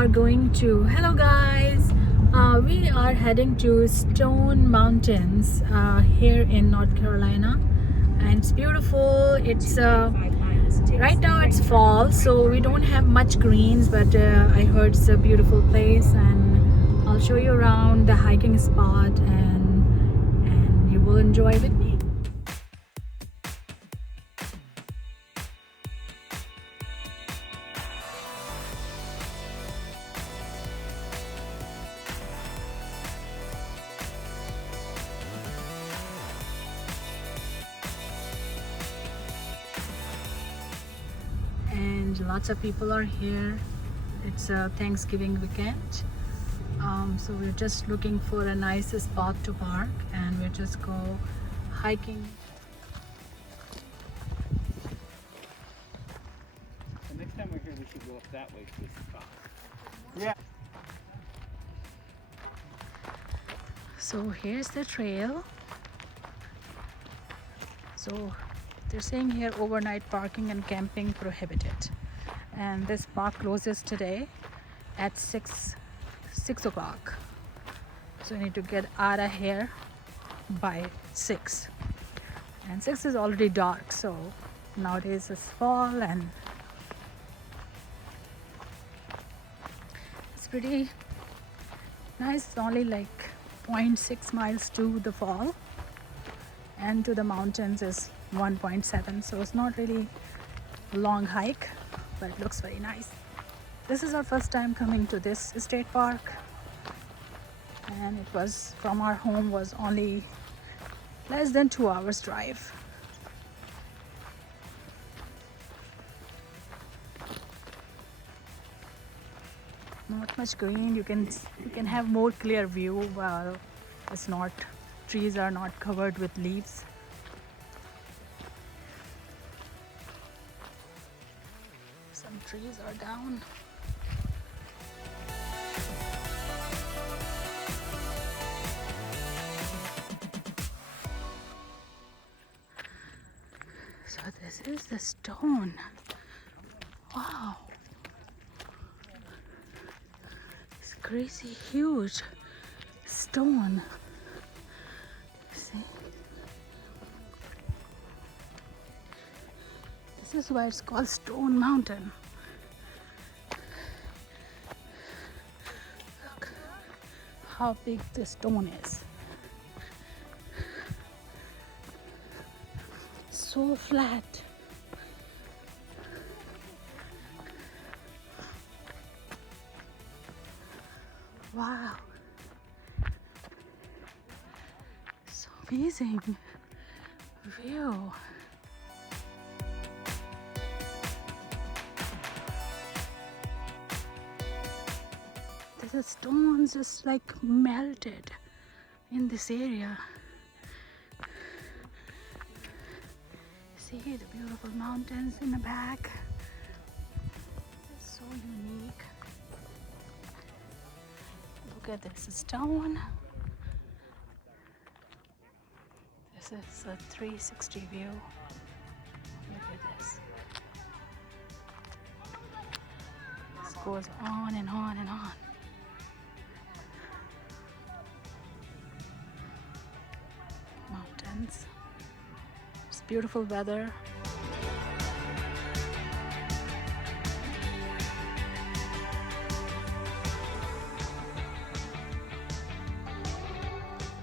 are going to, hello guys, we are heading to Stone Mountains here in North Carolina, and it's beautiful. It's right now it's fall, so we don't have much greens, but I heard it's a beautiful place, and I'll show you around the hiking spot, and you will enjoy with me. And lots of people are here. It's a Thanksgiving weekend, so we're just looking for a nice spot to park, and we'll just go hiking. The next time we're here, we should go up that way to this spot. Yeah. So here's the trail. So they're saying here overnight parking and camping prohibited, and this park closes today at 6 o'clock, so you need to get out of here by 6, and 6 is already dark, so nowadays it's fall and it's pretty nice. It's only like 0.6 miles to the fall, and to the mountains is 1.7, so it's not really a long hike, but it looks very nice. This is our first time coming to this state park, and it was from our home was only less than 2 hours drive. Not much green. You can have more clear view while it's not, trees are not covered with leaves. Some trees are down. So this is the stone. Wow. It's crazy huge stone. See? This is why it's called Stone Mountain. Look how big this stone is. So flat. Wow. So amazing view. The stones just like melted in this area. See the beautiful mountains in the back. It's so unique. Look at this stone. This is a 360 view. Look at this. This goes on and on and on. Mountains. It's beautiful weather.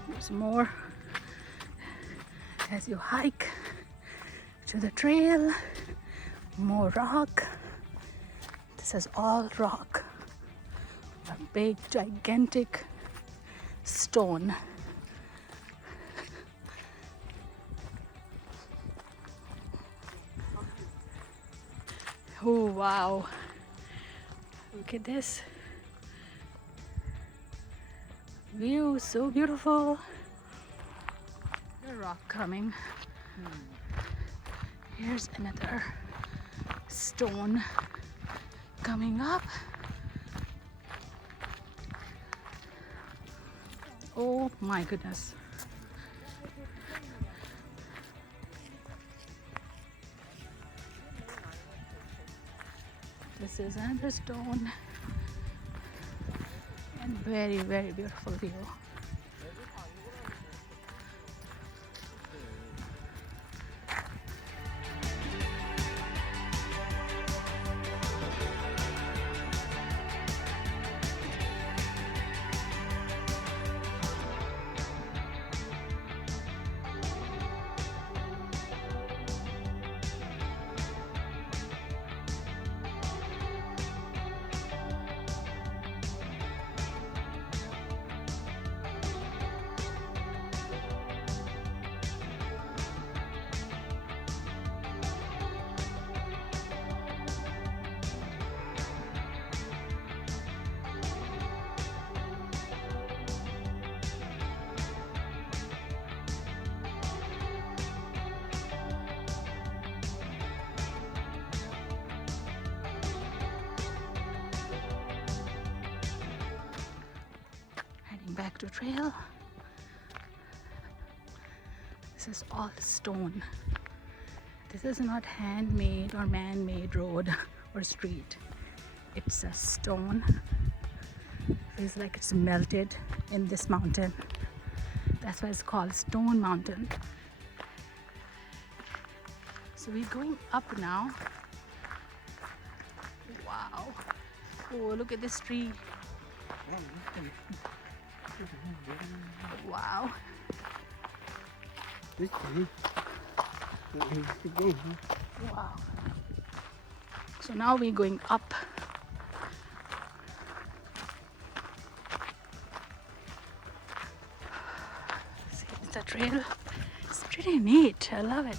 There's more as you hike to the trail. More rock. This is all rock. A big, gigantic stone. Oh wow, look at this view, so beautiful. The rock coming. Here's another stone coming up. Oh my goodness. This is another stone And very, very beautiful view. Heading back to trail. This is all stone. This is not handmade or man-made road or street. It's a stone. Feels like it's melted in this mountain. That's why it's called Stone Mountain. So we're going up now. Wow. Oh, look at this tree. Wow. This tree. Keep going. Wow. So now we're going up. See, it's a trail. It's pretty neat. I love it.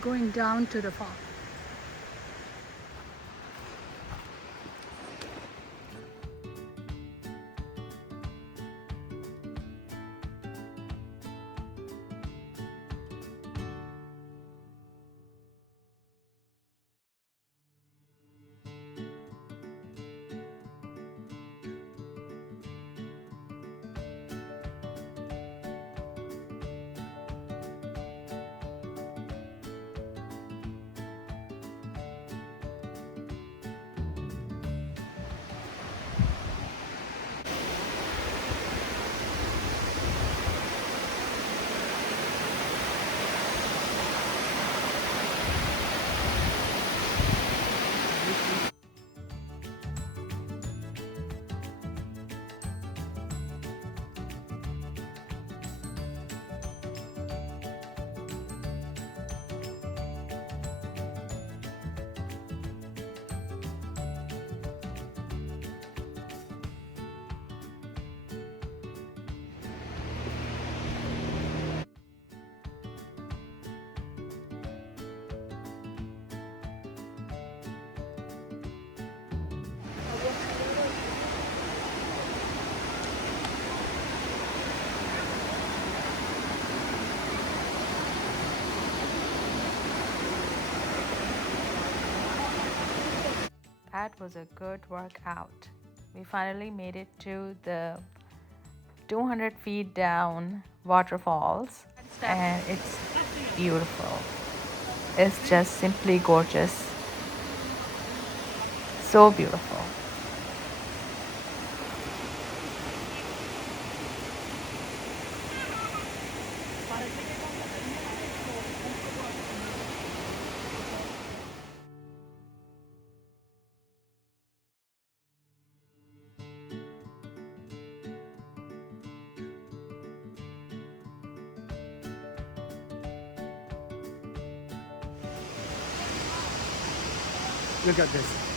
Going down to the fall. that was a good workout. We finally made it to the 200 feet down waterfalls, and it's beautiful. It's just simply gorgeous. So beautiful. Look at this.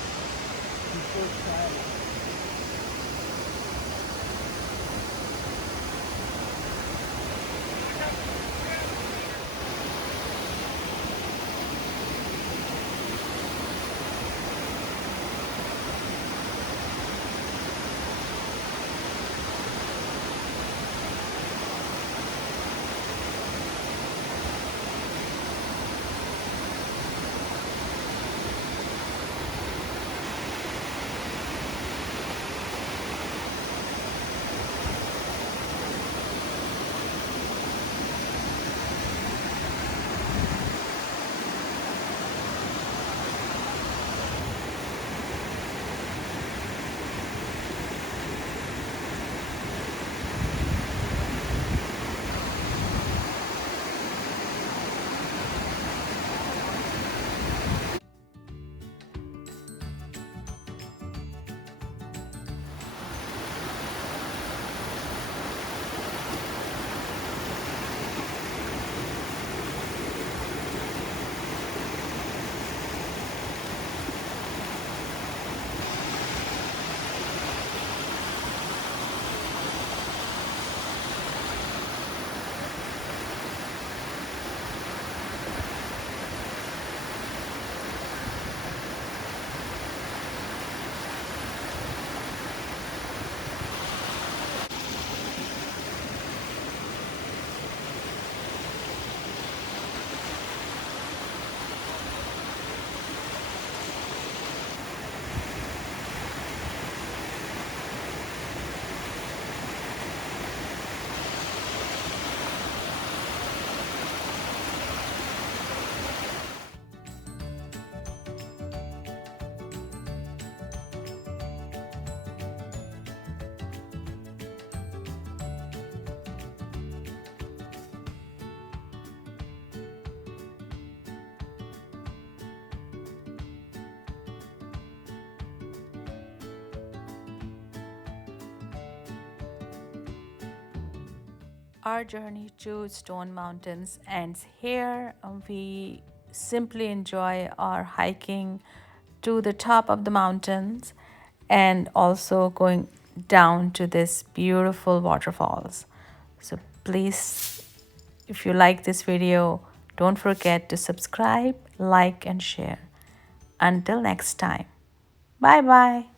Our journey to Stone Mountains ends here. We simply enjoy our hiking to the top of the mountains and also going down to this beautiful waterfalls. So please, if you like this video, don't forget to subscribe, like, and share. Until next time, bye bye.